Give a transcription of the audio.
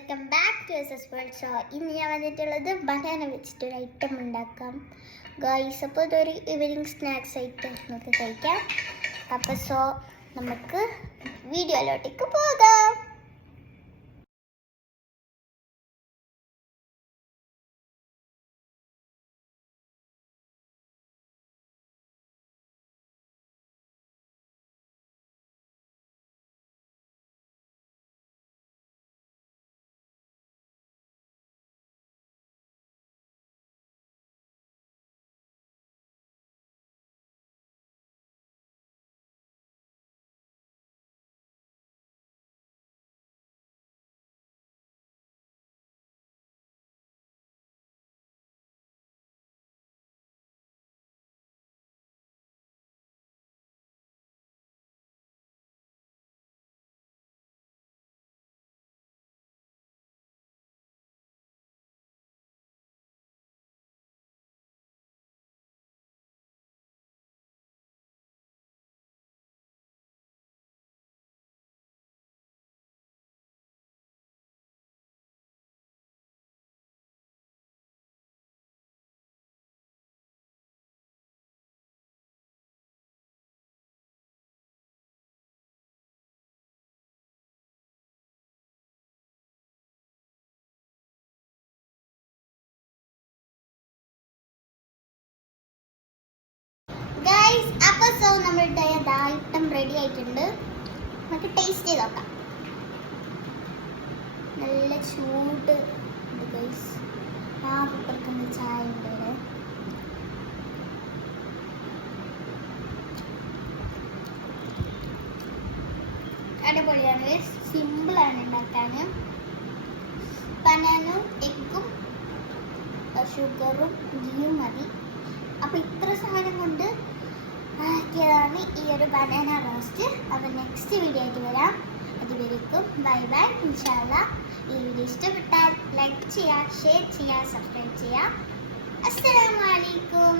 Welcome back to S S world. So ഇന്ന് ഞാൻ വന്നിട്ടുള്ളത് ബനാന വെച്ചിട്ടൊരു ഐറ്റം ഉണ്ടാക്കാം ഗൈസ്. അപ്പോൾ ഇതൊരു ഈവനിങ് സ്നാക്സ് ആയിട്ട് നമുക്ക് കഴിക്കാം. അപ്പോൾ നമുക്ക് വീഡിയോയിലോട്ടേക്ക് പോകാം. ഗൈസ് അപ്പോൾ നമ്മളുടെ ഐറ്റം റെഡി ആയിട്ടുണ്ട്. നമുക്ക് ടേസ്റ്റ് ചെയ്ത് നോക്കാം. നല്ല ചൂട് ഗൈസ്. ഇപ്പുറത്തുനിന്ന് ചായ ഉണ്ട് ഇവിടെ. അടിപൊളിയാണ്. സിമ്പിളാണ് ഉണ്ടാക്കാൻ. ബനാനും എഗ്ഗും ഷുഗറും ഗീയും മതി. അപ്പോൾ ഇത്ര സാധനം കൊണ്ട് ആക്കിയതാണ് ഈ ഒരു ബനാന റോസ്റ്റ്. അപ്പോൾ നെക്സ്റ്റ് വീഡിയോ ആയിട്ട് വരാം. അതുവരേക്കും ബൈ ബൈ. ഇൻഷാ അല്ലാഹ് ഈ വീഡിയോ ഇഷ്ടപ്പെട്ടാൽ ലൈക്ക് ചെയ്യുക, ഷെയർ ചെയ്യുക, സബ്സ്ക്രൈബ് ചെയ്യുക. അസ്സലാമു അലൈക്കും.